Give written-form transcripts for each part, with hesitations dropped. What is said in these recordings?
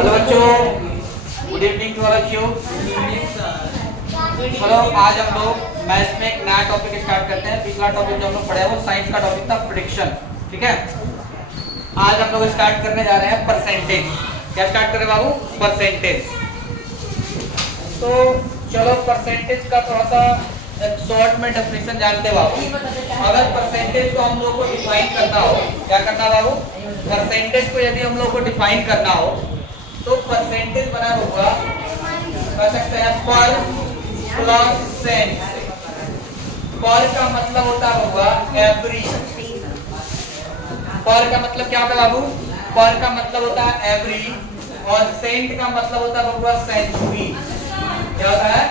Hello बच्चों, good evening to all of you. चलो आज हम लोग मैथ्स में एक नया टॉपिक स्टार्ट करते हैं। पिछला टॉपिक जो हम लोग पढ़े वो साइंस का टॉपिक था फ्रिक्शन, ठीक है। आज हम लोग स्टार्ट करने जा रहे हैं परसेंटेज। क्या स्टार्ट करें बाबू? परसेंटेज। तो चलो परसेंटेज का थोड़ा सा शॉर्ट में डेफिनेशन जानते हैं बाबू। अगर परसेंटेज को हम लोग को डिफाइन करना हो, क्या करना बाबू? परसेंटेज को यदि हम लोग को डिफाइन करना हो तो परसेंटेज बना होगा, कह सकते हैं पर प्लस सेंट। पर का मतलब होता होगा एवरी। पर का मतलब क्या होता है बाबू? पर का मतलब होता है एवरी और सेंट का मतलब होता होगा सेंचुरी। क्या होता है?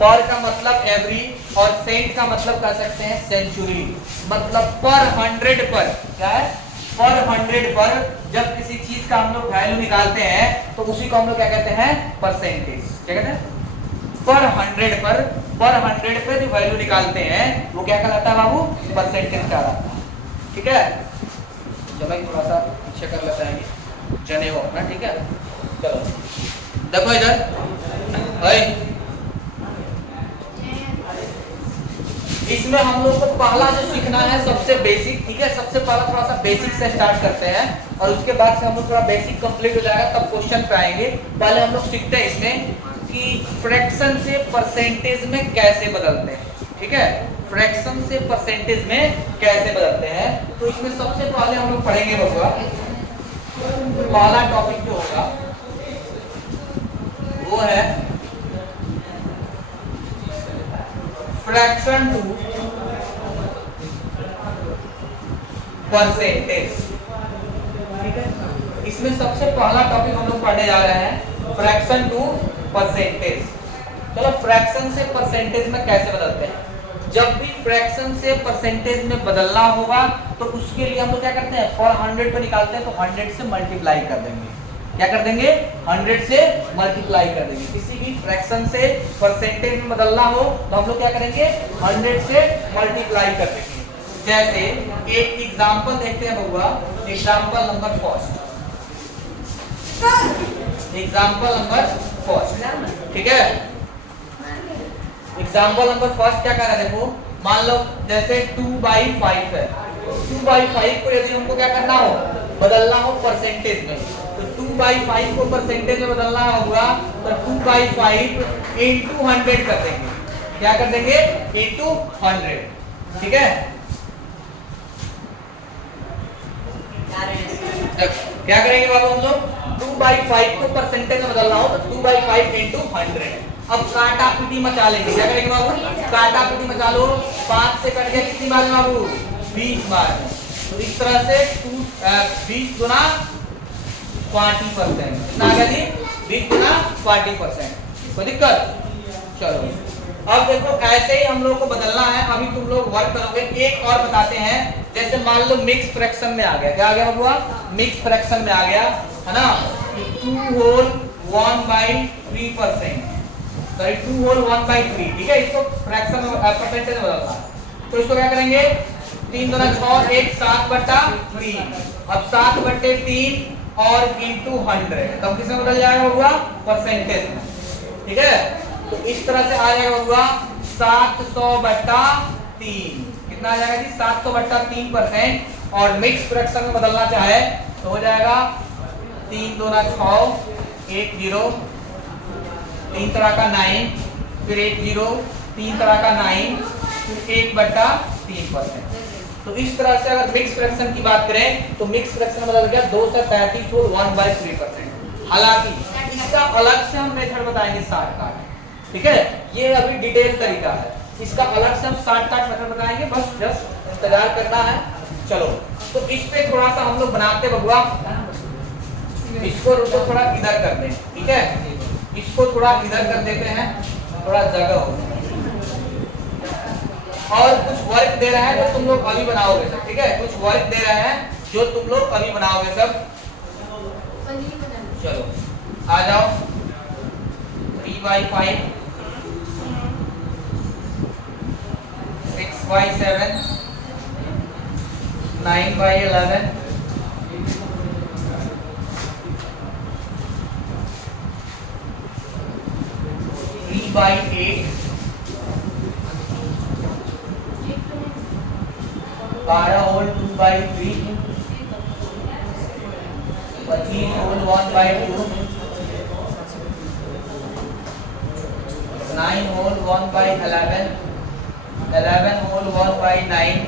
पर का मतलब एवरी और सेंट का मतलब कह सकते हैं सेंचुरी। मतलब पर 100 पर, क्या है? पर 100 पर जब किसी चीज का हम लोग वैल्यू निकालते हैं तो उसी को हम लोग क्या कहते हैं? परसेंटेज। क्या कहते हैं? पर 100 पर जो वैल्यू निकालते हैं वो क्या कहलाता है बाबू? परसेंटेज कहलाता है, ठीक है। चलो थोड़ा सा पीछे कर लेते हैं जने हो अपना, ठीक है। चलो देखो इधर, इसमें हम लोग को पहला जो सीखना है सबसे बेसिक, ठीक है। सबसे पहला थोड़ा सा बेसिक से स्टार्ट करते हैं और उसके बाद से हम लोग थोड़ा बेसिक कंप्लीट हो जाएगा तब क्वेश्चन पे आएंगे। पहले हम लोग सीखते हैं इसमें कि फ्रैक्शन से परसेंटेज में कैसे बदलते हैं, ठीक है। फ्रैक्शन से परसेंटेज में कैसे बदलते हैं तो इसमें सबसे पहले हम लोग पढ़ेंगे बबुआ, पहला टॉपिक जो होगा वो है फ्रैक्शन टू परसेंटेज, ठीक है। इसमें सबसे पहला टॉपिक हम लोग पढ़ने जा रहे हैं फ्रैक्शन टू परसेंटेज। चलो फ्रैक्शन से परसेंटेज में कैसे बदलते हैं? जब भी फ्रैक्शन से परसेंटेज में बदलना होगा तो उसके लिए हम लोग क्या करते हैं? पर 100 पे निकालते हैं तो 100 से मल्टीप्लाई कर देंगे। क्या कर देंगे? 100 से मल्टीप्लाई कर देंगे। किसी भी फ्रैक्शन से परसेंटेज में बदलना हो तो हम लोग क्या करेंगे? 100 से मल्टीप्लाई कर देंगे। जैसे एक एग्जांपल देखते हैं बउआ, example number first, example number first, ठीक है। एग्जांपल नंबर फर्स्ट क्या कर रहा है? देखो मान लो जैसे 2/5 है। 2/5 को यदि हमको क्या करना हो? बदलना हो परसेंटेज में तो 2/5 को परसेंटेज में बदलना होगा तो 2/5 into 100 कर देंगे। क्या कर देंगे? into 100, ठीक है। क्या करेंगे बाबू हम लोग? 2/5 को परसेंटेज में बदलना हो तो 2/5 into 100। अब काटा पीटी मचा लेंगे। क्या करेंगे बाबू? काटा पीटी मचा लो। 5 से कट गया कितनी बार बाबू? 20 बार। तो इस तरह से 20 गुना 40%, कितना आ गया जी? 20 गुना 40%। कोई दिक्कत? चलो अब देखो ऐसे ही हम लोग को बदलना है। अभी तुम लोग वर्क करोगे। एक और बताते हैं, जैसे मान लो मिक्स फ्रैक्शन में आ गया। क्या आ गया बाबू? मिक्स फ्रैक्शन में आ गया है ना। 2 होल 1/3%, सॉरी 2 होल 1/3, ठीक है। इसको फ्रैक्शन में परसेंटेज में बदलना है तो इसको क्या करेंगे? 3 दूना 6, 1 7/3। अब 7/3 और into 100 तब किसमें बदल जाएगा हुआ? परसेंटेज में, ठीक है। तो इस तरह से आ जाएगा हुआ 700/3। कितना आ जाएगा जी? 700/3%। और मिक्स फ्रैक्शन में बदलना चाहे तो हो जाएगा 3 दूना 6, 1 0, 3 तरह का 9, फिर 1 0, 3 तरह का 9, फिर 1/3%। तो इस तरह से अगर मिक्स फ्रैक्शन की बात करें तो मिक्स फ्रैक्शन बदल गया 2 से 35 होल 1/3%। हालांकि इसका अलग से हम मेथड बताएंगे शॉर्टकट, ठीक है। ये अभी डिटेल तरीका है, इसका अलग से हम शॉर्टकट मेथड बताएंगे, बस जस्ट इंतजार करना है। चलो तो इस पे थोड़ा सा हम लोग बनाते बबुआ, इसको रुको थोड़ा इधर कर दें, ठीक है। इसको थोड़ा इधर कर देते हैं, थोड़ा जगह हो। और कुछ वर्क दे रहे हैं जो तुम लोग अभी बनाओगे सब, ठीक है। कुछ वर्क दे रहे हैं जो तुम लोग अभी बनाओगे सब। चलो आ जाओ। 3/5, 6/7, 9/11, 3/8, 12 होल 2/3, 25 होल 1/2, 9 होल 1/11, 11 होल 1/9,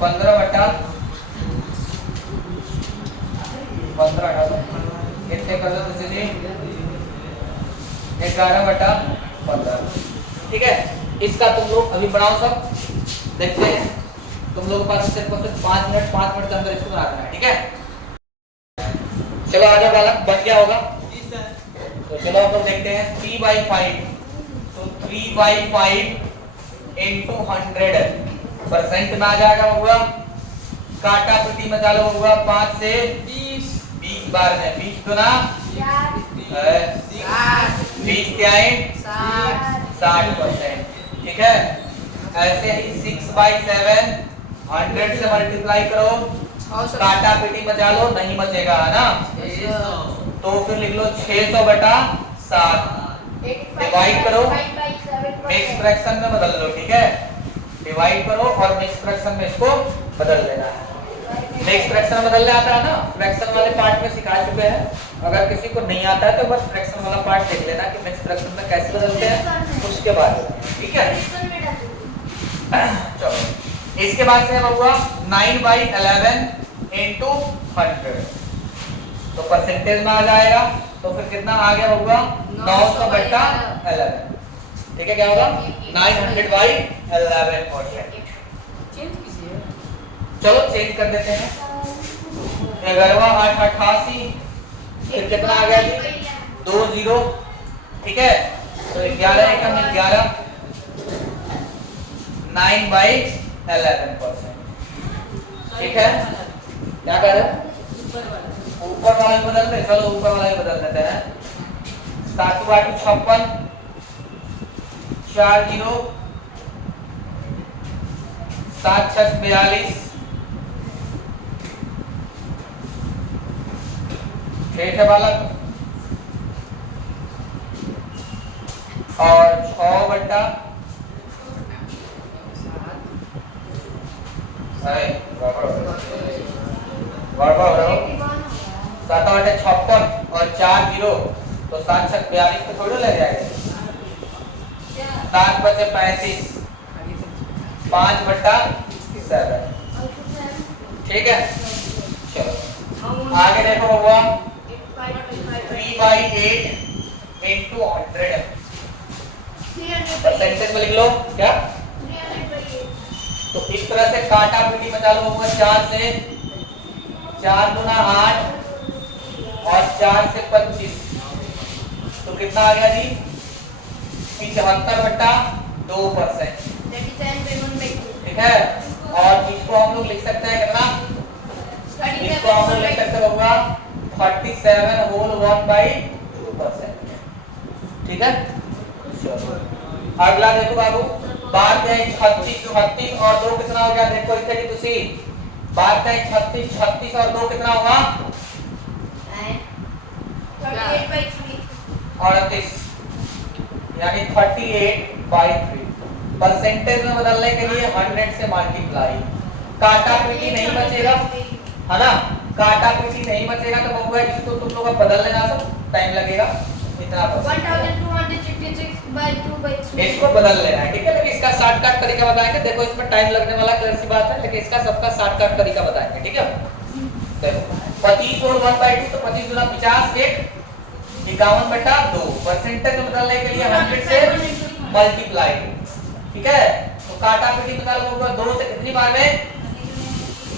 15/15 कितने कर दो तुझे जी 11/15। ठीक है, इसका तुम लोग अभी बनाओ, सब देखते हैं। तुम लोग पास सिर्फ 5 मिनट के अंदर इसको बना देना है। ठीक है, चलो आगे वाला बन गया होगा। तो चलो हम लोग देखते हैं 3/5। तो 3/5 into 100% में आ जाएगा होगा। काटा प्रति में चालू होगा 5 से 20 बार में 20 गुना 20 क्या है 60%। ठीक है, ऐसे ही 6/7 100 से मल्टीप्लाई करो, काटा पीटी बचा लो, नहीं बचेगा है ना, तो फिर लिख लो 600/7 डिवाइड करो, मिक्स फ्रैक्शन में बदल लो। ठीक है, डिवाइड करो और मिक्स फ्रैक्शन में इसको बदल लेना है। मिक्स फ्रैक्शन में बदलने आता है ना, फ्रैक्शन वाले पार्ट में सिखा चुके हैं। अगर किसी को नहीं आता है तो बस फ्रैक्शन वाला पार्ट देख लेना कि मिक्स फ्रैक्शन में कैसे बदलते हैं, उसके बाद। ठीक है, चलो इसके बाद से होगा 9/11 into 100, तो परसेंटेज में आ जाएगा। तो फिर कितना आ गया होगा 900/11। ठीक है, क्या होगा 900/11%। चलो चेंज कर देते हैं। 11 8 88, फिर कितना आ गया जी 2 0। ठीक है, तो 11 एकम 11, 9/11%। ठीक है, क्या कर रहे हैं ऊपर वाला भी बदल रहे, चलो ऊपर वाला भी बदल देते हैं। 7 × 2 56, 4 0, 7 6 42, 6 बालक और 6/7 और 4 0, तो 7 6 42 तो थोड़ी लग जाएगा। 7 बचे 35, 5/7। ठीक है, चलो आगे देखो हुआ 3/8 into 100, परसेंटेज में लिख लो क्या। तो इस तरह से काटा पीटी में चालू होगा 4 से 4 गुना 8 और 4 से 25, तो कितना आ गया जी 75/2%। ठीक है, और इसको हम लोग लिख सकते हैं कितना, इसको हम लोग लिख सकते होगा 37 होल 1/2%। ठीक है, अगला देखो बाबू, बार जाए 36 और 2 कितना हो गया, देखो इथे की तुसी बार जाए 36 और 2 कितना होगा 38, यानी 38/3। परसेंटेज में बदलने के लिए 100 से मल्टीप्लाई, काटा पीटी नहीं बचेगा है ना, काटा पीटी नहीं बचेगा तो बबुआ इसको तुम लोग बदल लेना, सब टाइम लगेगा इतना, 1266/2/3 इसको बदल लेना है। ठीक है, लेकिन इसका शॉर्टकट तरीका बताएंगे। देखो इसमें टाइम लगने वाला क्लियर सी बात है, लेकिन इसका सबका शॉर्टकट तरीका बताएंगे। ठीक है, देखो 25 और 1/2, तो 25 गुना 50 1 51/2, परसेंटेज में बदलने के लिए 100 से मल्टीप्लाई। ठीक है, तो काटा पीटी बदल होगा 2 से कितनी बार में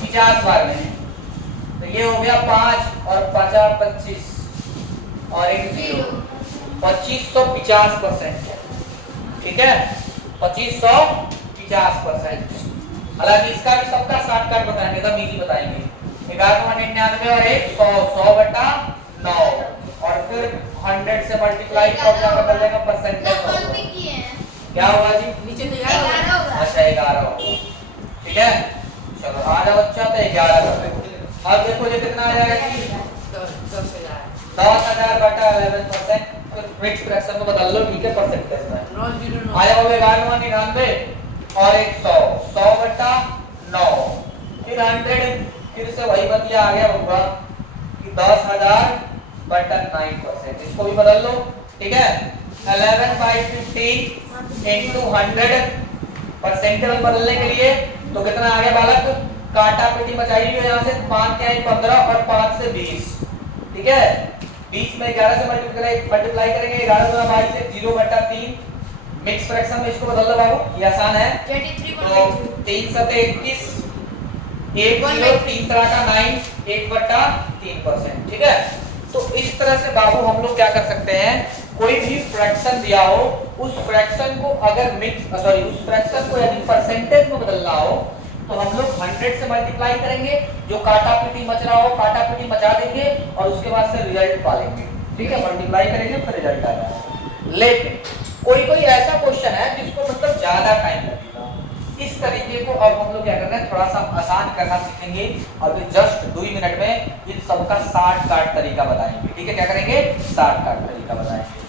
50 बार में, तो ये हो गया 5 और 50 25 और 1 0, 2550%। ठीक है, 2550%। हालांकि इसका भी सबका शॉर्टकट बताएंगे, एकदम इजी बताएंगे। 1199 और 1 100, 100/9 और फिर 100 से मल्टीप्लाई करो, क्या बदल देगा परसेंटेज। क्या होगा जी नीचे 11 होगा। अच्छा 11 होगा। ठीक है, चलो आ जाओ बच्चा, तो 11 कर रहे। अब देखो ये कितना आ जाएगा कि 10,000 बटा 11%, मिक्स फ्रैक्शन में बदल लो, ठीक है, परसेंटेज में आ जाओ। 99 और एक 100, 100 बटा 9, फिर 100, फिर से वही बतिया आ गया होगा कि 10,000 बटा 9%, इसको भी बदल लो, ठीक है। 11/50 into 100 परसेंटेज बदलने के लिए तो कितना आ गया बालक, काटा पीटी मचाई हुई है यहाँ से, 5 के 15 और 5 से 20, ठीक है। 20 में 11 से मल्टीप्लाई करेंगे, 11 गुना 22 से 0/3, मिक्स फ्रैक्शन में इसको बदल लो बाबू, ये आसान है। तो 3 7 21, 1 0 3 तरह का 9, 1/3%, ठीक है। तो इस तरह से बाबू हम लोग क्या कर सकते हैं, कोई भी फ्रैक्शन दिया हो, उस फ्रैक्शन को अगर उस फ्रैक्शन को यदि परसेंटेज में बदलना हो तो हम लोग 100 से मल्टीप्लाई करेंगे, जो काटा पीटी मच रहा हो काटा पीटी मचा देंगे और उसके बाद से रिजल्ट पालेंगे, ठीक है। मल्टीप्लाई करेंगे फिर रिजल्ट आ जाएगा। लेकिन कोई ऐसा क्वेश्चन है जिसको मतलब ज्यादा टाइम लगेगा, इस तरीके को अब हम लोग क्या करना है, थोड़ा सा आसान करना सीखेंगे। अभी जस्ट 2 मिनट में इन सबका शॉर्टकट तरीका बताएंगे, ठीक है। क्या करेंगे, शॉर्टकट तरीका बताएंगे।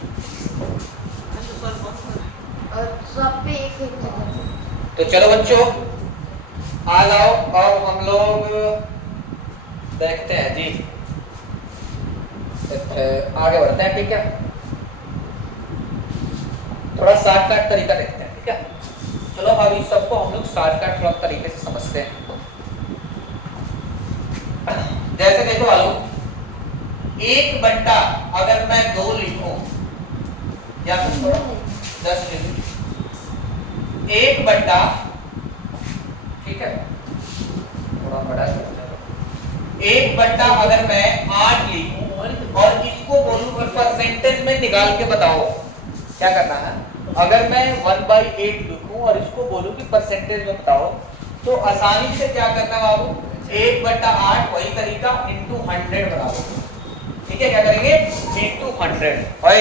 तो चलो बच्चों आ जाओ, अब हम लोग देखते हैं जी, आगे बढ़ते हैं, ठीक है। थोड़ा शॉर्टकट तरीका देखते हैं, ठीक है। चलो अब इस सबको हम लोग शॉर्टकट थोड़ा तरीके से समझते हैं। जैसे देखो आलो, 1 बट्टा अगर मैं 2 लिखूं या फिर 10 लिखूं, 1 बट्टा, ठीक है, थोड़ा बड़ा करते हैं। 1 बट्टा अगर मैं 8 लिखूं और इसको बोलूं परसेंटेज में निकाल के बताओ, क्या करना है। अगर मैं 1/8 लिखूं और इसको बोलूं कि परसेंटेज में बताओ, तो आसानी से क्या करना है बाबू, 1/8 वही तरीका इंटू 100 बनाओ, ठीक है। क्या करेंगे, इंटू 100 और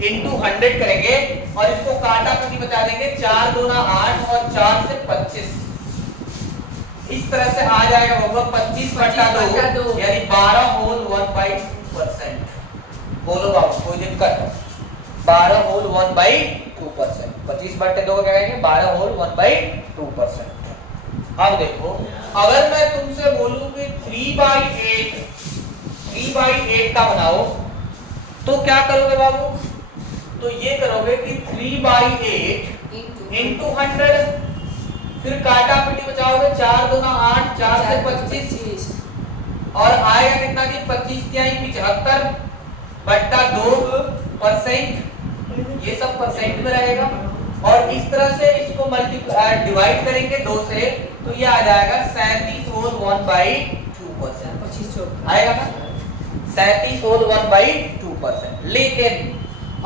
इंटू 100 करेंगे और इसको काटा पीटी बचा देंगे, 4 दूना 8 और 4 से 25, इस तरह से आ जाएगा होगा 25/2 यानी 12 होल 1/2%। बोलो बाबू कोई दिक्कत है, 12 होल 1/2%, 25/2 को क्या कहेंगे, 12 होल 1/2%। अब देखो, अगर मैं तुमसे बोलूं कि 3/8 का बनाओ, तो क्या करोगे बाबू, तो ये करोगे कि 3/8 इंटू 100, फिर काटा पीटी बचाओगे, 4 दूना 8, 4 से 25 और आएगा कितना जी, 25 तिहाई 75/2%, ये सब परसेंट में रहेगा। और इस तरह से इसको मल्टीप्लाई डिवाइड करेंगे 2 से, तो ये आ जाएगा 37 होल 1/2%, आएगा ना, 37 होल 1/2%। लेकिन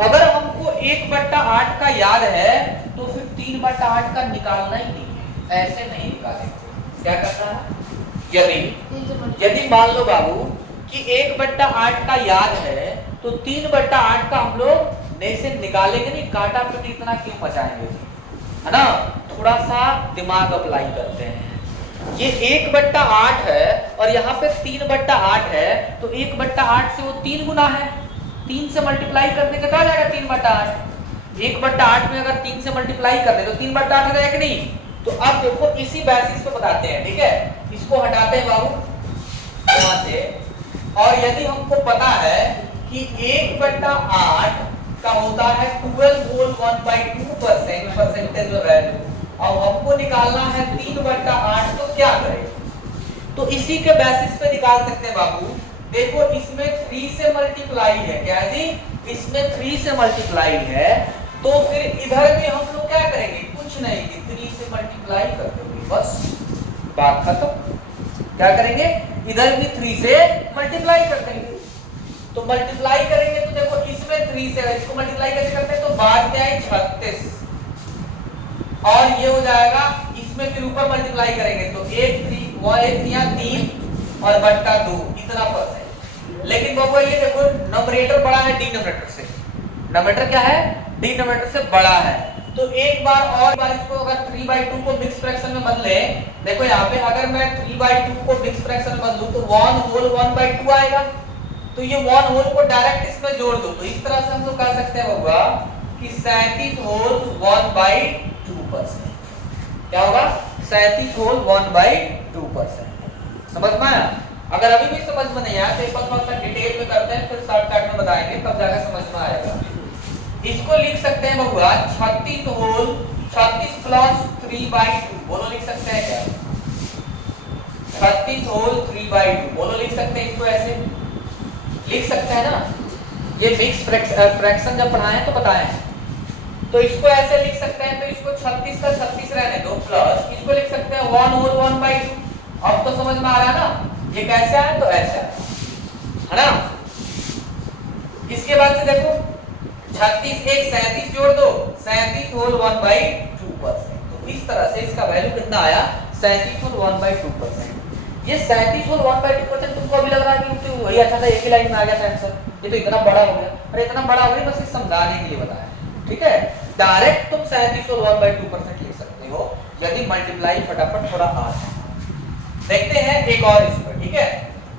अगर हमको 1/8 का याद है तो फिर 3/8 का निकालना ही नहीं है, ऐसे नहीं निकालेंगे। क्या करना है, यदि मान लो बाबू कि 1/8 का याद है तो 3/8 का हम लोग नहीं से निकालेंगे नहीं, काटा पीटी इतना क्यों मचाएंगे, है ना। थोड़ा सा दिमाग अप्लाई करते हैं। ये 1/8 है और यहाँ पे 3/8 है, तो 1/8 से वो 3 गुना है, 3 से मल्टीप्लाई करने का क्या जाएगा, 3/8। 1/8 में अगर 3 से मल्टीप्लाई कर दे तो 3/8 हो जाएगा नहीं। तो अब देखो इसी बेसिस पे बताते हैं, ठीक है। इसको हटाते हैं बाबू यहाँ से, और यदि हमको पता है कि 1/8 का होता है 12 होल 1/2% परसेंटेज वैल्यू, अब हमको निकालना है 3/8, तो क्या करें, तो इसी के बेसिस पे निकाल सकते हैं बाबू। देखो इसमें 3 से मल्टीप्लाई है, क्या जी, इसमें 3 से मल्टीप्लाई है, तो फिर इधर भी हम लोग क्या करेंगे, कुछ नहीं, 3 से मल्टीप्लाई कर देंगे, बस बात खत्म। क्या करेंगे, इधर भी 3 से मल्टीप्लाई कर देंगे। तो मल्टीप्लाई करेंगे तो देखो इसमें 3 से, इसको मल्टीप्लाई कैसे करते हैं, तो बाद में आई 36 और ये हो जाएगा, इसमें फिर ऊपर मल्टीप्लाई करेंगे तो 1 3 और बट्टा 2 इतना परसेंट। लेकिन बाबू ये देखो नंबरेटर बड़ा है डिनोमिनेटर से, नंबरेटर क्या है, डिनोमिनेटर से बड़ा है, तो एक बार और बार इसको अगर 3/2 को मिक्स फ्रैक्शन में बदले, देखो यहाँ पे अगर मैं 3/2 को मिक्स फ्रैक्शन में बदलूं तो 1 होल 1/2 आएगा। तो ये 1 होल को डायरेक्ट इसमें जोड़ दो, तो इस तरह से हम लोग कह सकते हैं होगा कि 37 होल 1/2%। क्या होगा? 37 होल 1/2%। समझ में आया? अगर अभी भी समझ में नहीं आया तो एक बार थोड़ा सा डिटेल में करते हैं, फिर शॉर्टकट में बताएंगे, तब जाकर समझ में आएगा। इसको लिख सकते हैं बबुआ 36 होल 36 प्लस 3/2, बोलो लिख सकते हैं क्या? 36 होल 3/2, बोलो लिख सकते हैं इसको, ऐसे लिख सकते हैं ना? ये मिक्स फ्रैक्शन जब पढ़ाए हैं तो बताए हैं, तो इसको ऐसे लिख सकते हैं। तो इसको 36 का 36 रहने दो, प्लस इसको लिख सकते हैं 1 होल 1/2। अब तो समझ में आ रहा है ना? ये कैसे है? तो ऐसा है ना? इसके बाद से देखो 36 एक 37 जोड़ दो, 37 होल 1/2%। तो इस तरह से इसका वैल्यू कितना आया? 37 होल 1/2%। ये 37 होल 1/2% तुमको अभी लग रहा है कि वही अच्छा था, एक ही लाइन में आ गया था आंसर, ये तो इतना बड़ा हो गया। अरे इतना बड़ा हो गया, बस इसे समझाने के लिए बताया, ठीक है? डायरेक्ट तुम 37 होल 1/2% लिख सकते हो यदि मल्टीप्लाई फटाफट थोड़ा आसान। देखते हैं एक और इस पर, ठीक है?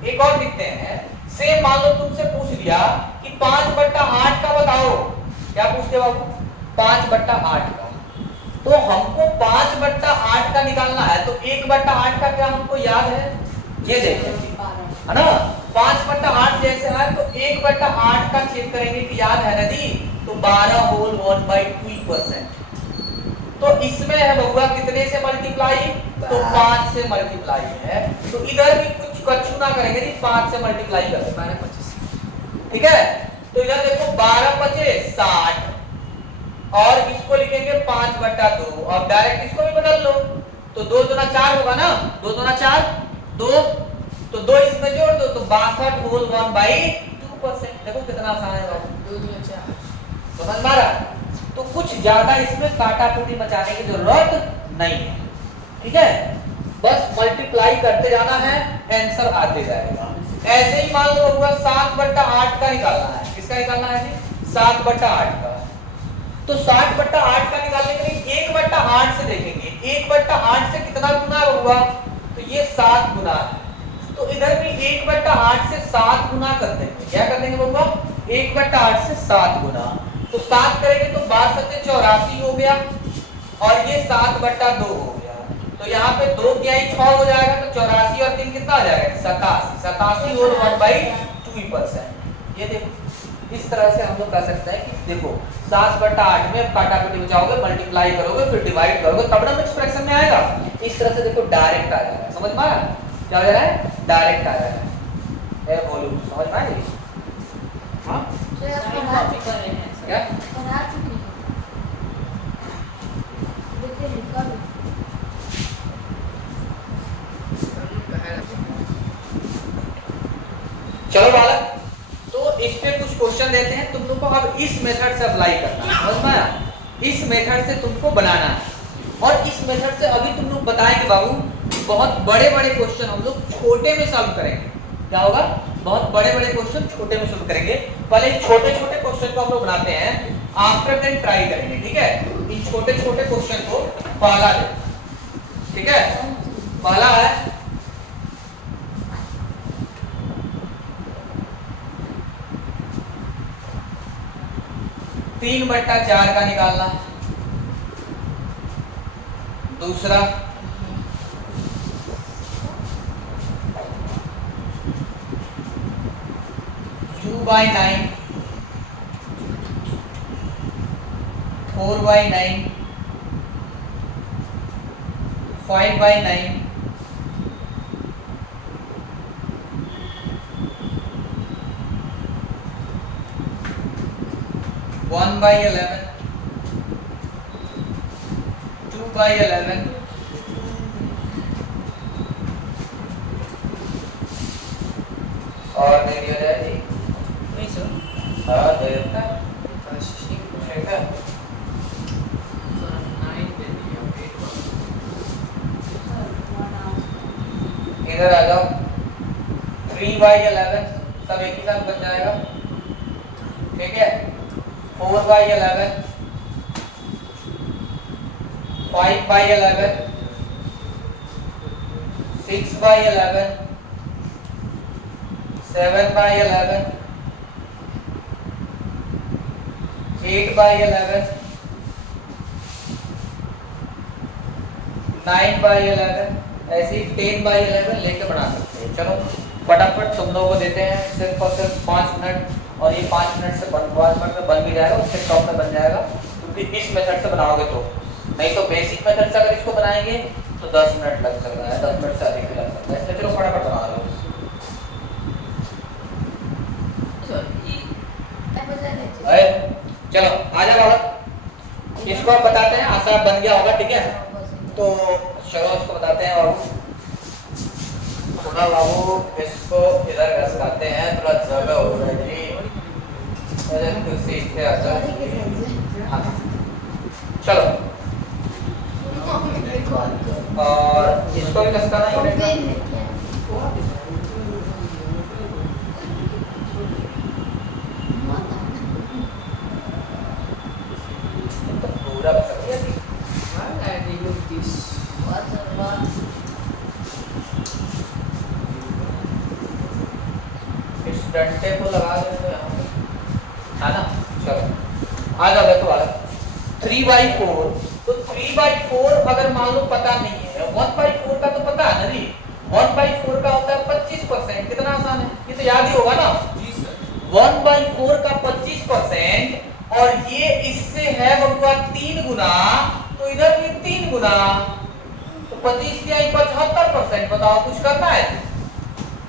एक और लिखते हैं। सेम मान लो तुमसे पूछ दिया कि 5/8 का बताओ, क्या पूछते बाबू? 5/8 का। तो हमको 5/8 का निकालना है, तो 1/8 का क्या हमको याद है? ये देखो, है ना? 5/8 जैसे है तो 1/8 का चेक करेंगे कि याद है ना जी? तो 12 होल 1/2%। तो इसमें है बबुआ कितने से मल्टीप्लाई? तो 5 से मल्टीप्लाई है। तो इधर भी कुछ कछु ना करेंगे जी, 5 से मल्टीप्लाई करेंगे 12/25, ठीक है? तो इधर देखो 12/5 60, और इसको लिखेंगे 5/2, और डायरेक्ट इसको भी बदल लो, तो 2 दूना 4 होगा ना? 2 दूना 4 2, तो 2 इसमें जोड़ दो तो 62 होल 1/2%। देखो कितना आसान है बाबू, 2 दूना 4, समझ में आ रहा? तो कुछ ज्यादा इसमें काटाकुटी मचाने की जरूरत नहीं है, ठीक है? बस मल्टीप्लाई करते जाना है, आंसर आते जाएगा। ऐसे ही मान लो होगा 7/8 का निकालना है। किसका निकालना है जी? 7/8 का। तो 7/8 का निकालने के लिए 1/8 से देखेंगे, 1/8 से कितना गुना होगा? तो ये 7 गुना है। तो इधर भी 1/8 से 7 गुना कर देंगे। क्या कर देंगे बबुआ? 1/8 से 7 गुना। तो 7 करेंगे तो 62 84 हो गया, और ये 7/2 हो गया। तो यहाँ पे 2 क्या ही 6 हो जाएगा, तो 84 और 3 कितना आ जाएगा? 87। 87 होल 1/2%। ये देखो इस तरह से हम लोग कह सकते हैं कि देखो 7/8 में काटाकुटी बचाओगे, मल्टीप्लाई करोगे, फिर डिवाइड करोगे, तब ना मिक्स फ्रैक्शन में आएगा। इस तरह से देखो डायरेक्ट आ जाएगा। समझ में आया? क्या हो जा रहा है? डायरेक्ट आ रहा है। ए बोलो, समझ में आया? हां कॉपी कर रहे हैं क्या? बना चुकी हूं, देखिए निकाल। चलो बालक, तो इस पे कुछ क्वेश्चन देते हैं, तुम लोग को अब इस मेथड से अप्लाई करना है। समझ में आया? इस मेथड से तुमको बनाना है, और इस मेथड से अभी तुम लोग बताएंगे बाबू बहुत बड़े-बड़े क्वेश्चन हम लोग छोटे में सॉल्व करेंगे। क्या होगा? बहुत बड़े-बड़े क्वेश्चन छोटे में सॉल्व करेंगे। पहले छोटे-छोटे क्वेश्चन को हम लोग बनाते हैं, आफ्टर देन ट्राई करेंगे, ठीक है? इन छोटे-छोटे क्वेश्चन को पहला दे, ठीक है? पहला है 3/4 का निकालना। दूसरा 2/9, 4/9, 5/9, 1/11, 2/11, और दे दिया जाए जी? नहीं सर, हाँ दे देता है। इधर आ जाओ, 3/11 सब एक ही साथ बन जाएगा, ठीक है? 4/11, 5/11, 6/11, 7/11, 8/11, 9/11, ऐसे ही 10/11 लेके बना सकते हैं। चलो फटाफट तुम लोगों को देते हैं सिर्फ और सिर्फ 5 मिनट, और ये 5 मिनट से 5 मिनट में बन भी जाएगा, उससे कम में बन जाएगा, क्योंकि इस मेथड से बनाओगे तो। नहीं तो बेसिक मेथड से अगर इसको बनाएंगे तो 10 मिनट लग सकता है, 10 मिनट से अधिक भी लग सकता है, इसलिए चलो फटाफट बना लो। चलो आ जाओ बाबा, इसको आप बताते हैं, आसान बन गया होगा, ठीक है। तो चलो इसको बताते हैं बाबू, थोड़ा बाबू इसको इधर घसकाते हैं, थोड़ा जगह हो रहा है जी, हाँ चलो, और इसको भी घसकाना ही पड़ेगा। पूरा इस डंडे को लगा देते हैं, है ना। चलो आ जाओ, देखो आ जाओ 3/4, तो 3/4 अगर मान लो पता नहीं है, 1/4 का तो पता है ना जी, 1/4 का होता है 25%, कितना आसान है, ये तो याद ही होगा ना जी सर। 1/4 का 25%, और ये इससे है बबुआ 3 गुना, तो इधर भी 3 गुना, तो 25 क्या 75%। बताओ कुछ करना है,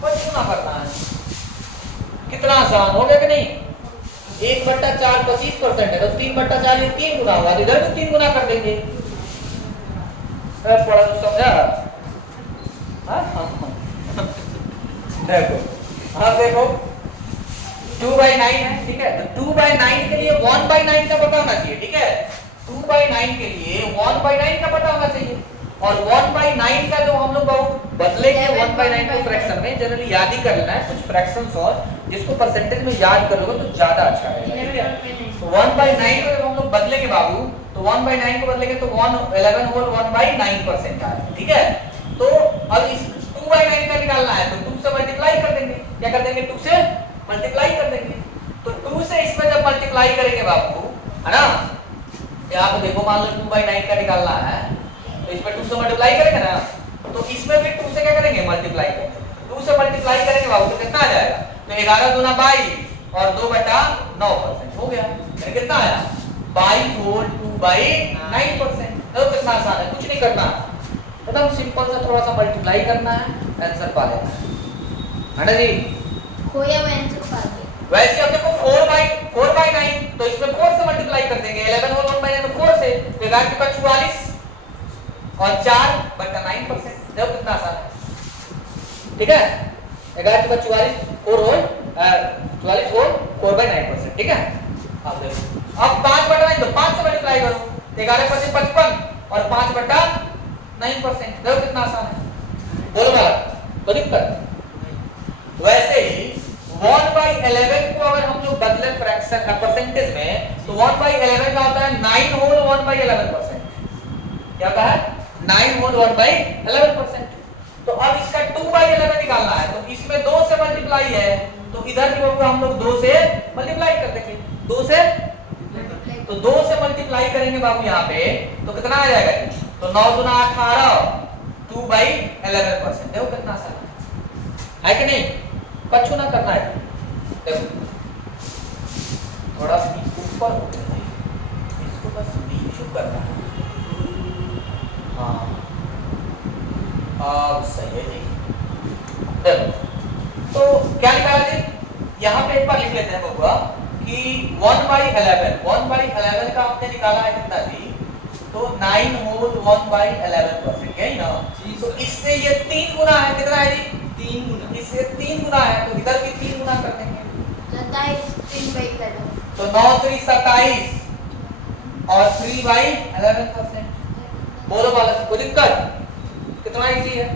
5 गुना करना है, कितना आसान हो गया कि नहीं। 1/4 25% है, तो 3/4 ये 3 गुना होगा, इधर भी 3 गुना कर देंगे। पढ़ा तो समझा, देखो, हाँ देखो 2/9 है, ठीक है। तो 2/9 के लिए 1/9 का पता होना चाहिए, ठीक है। 2/9 के लिए 1/9 का पता होना चाहिए, और 1/9 का जो हम लोग बदलेंगे 1/9 को फ्रैक्शन में, जनरली याद ही कर लेना है कुछ फ्रैक्शंस, और जिसको परसेंटेज में याद करोगे तो ज्यादा अच्छा रहेगा, ठीक है। तो 1/9 को जब हम लोग बदलेंगे बाबू, तो 1/9 को बदलेंगे तो 11 होल 1/9% आ जाएगा, ठीक है। तो अब इस 2/9 का निकालना है, तो 2 से मल्टीप्लाई कर देंगे, क्या कर देंगे 2 से मल्टीप्लाई कर देंगे। तो 2 से इसमें जब मल्टीप्लाई करेंगे बाबू, है ना, यहाँ पे देखो मान लो 2/9 का निकालना है, तो इसमें 2 से मल्टीप्लाई करेंगे ना, तो इसमें भी 2 से क्या करेंगे मल्टीप्लाई करेंगे, 2 से मल्टीप्लाई करेंगे बाबू तो कितना आ जाएगा, तो 11 दूना 22 और 2/9% हो गया, फिर कितना आया 22 होल 2/9%। तो कितना आसान है, कुछ नहीं करना, एकदम सिंपल सा थोड़ा सा मल्टीप्लाई करना है, आंसर पा लेना है ना जी। खोया में आंसर पा गए। वैसे अब देखो 4/9, तो इसमें 4 से मल्टीप्लाई कर देंगे, 11 होल 1/9 में 4 से, तो 11 के पास 44 और 4/9%। देखो कितना आसान है, ठीक है। 11 के पास 44 4 होल 44 होल 4/9%, ठीक है। अब देखो अब 5/9, तो 5 से मल्टीप्लाई करो, 11 5 55 और 5/9%। देखो कितना आसान है, बोलो वाला कोई दिक्कत। वैसे ही 1/11 को अगर हम लोग बदले फ्रैक्शन परसेंटेज में, तो 1/11 का होता है 9 होल 1/11%। क्या होता है 9 होल 1/11%। तो अब इसका 2/11 निकालना है, तो इसमें 2 से मल्टीप्लाई है, तो इधर भी होगा हम लोग 2 से मल्टीप्लाई कर देंगे, 2 से, तो 2 से मल्टीप्लाई करेंगे बाबू यहाँ पे, तो कितना आ जाएगा, तो 9 गुना 18 2/11%। देखो कितना आसान है कि नहीं, कछु ना करना है। देखो थोड़ा ऊपर हो गया, इसको बस नीचे करना है, हाँ अब सही है जी। देखो तो क्या निकाला जी, यहाँ पे एक बार लिख लेते हैं बबुआ कि 1/11 का आपने निकाला है कितना जी, तो 9 होल 1/11%, यही ना। तो इससे ये 3 गुना है, कितना है जी 3 गुना, इससे 3 गुना है, तो इधर भी 3 गुना कर देंगे, 27 तो 9 3 27 और 3/11%। बोलो बालक कोई दिक्कत, कितना इजी है,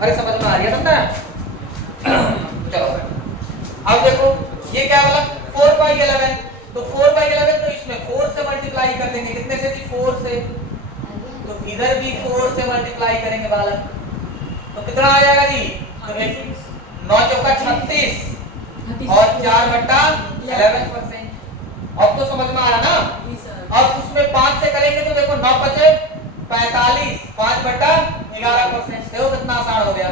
अरे समझ में आ रही है ना। चलो अब देखो ये क्या बोला 4/11, तो 4/11 तो इसमें 4 से मल्टीप्लाई कर देंगे, कितने से जी 4 से, इधर भी 4 से मल्टीप्लाई करेंगे बालक, तो कितना आ जाएगा जी? तो 9 चौका 36 और 4/11%। अब तो समझ में आ रहा ना। अब उसमें 5 से करेंगे तो देखो 9 पचे 45, 5/11%। देखो कितना आसान हो गया।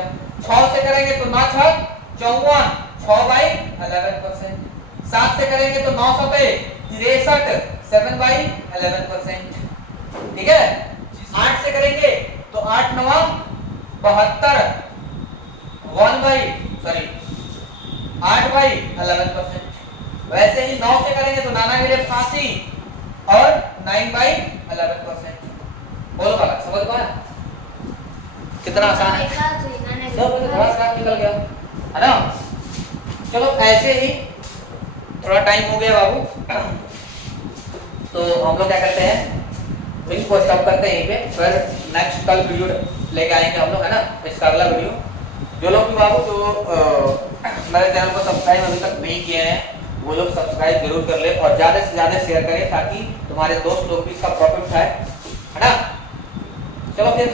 6 से करेंगे तो 9 छक 54, 6/11%। 7 से करेंगे तो 9 सते 63, 7/11%। ठीक है। 8 से करेंगे तो 8 9 72, 8/11%। वैसे ही 9 से करेंगे तो 9 के लिए 88 और 9/11%। बोलो बालक, समझ में आया कितना आसान है? सब थोड़ा निकल गया है ना। चलो ऐसे ही थोड़ा टाइम हो गया बाबू, तो हम लोग क्या करते हैं, इसको स्टॉप करते हैं यहीं पे। फिर नेक्स्ट कल वीडियो लेके आएंगे हम लोग, है ना, इसका अगला वीडियो। जो लोग भी बाबू जो मेरे चैनल को सब्सक्राइब अभी तक नहीं किए हैं वो लोग सब्सक्राइब जरूर कर ले और ज्यादा से ज्यादा शेयर करें ताकि तुम्हारे दोस्त लोग भी इसका प्रॉफिट उठाए, है ना। चलो फिर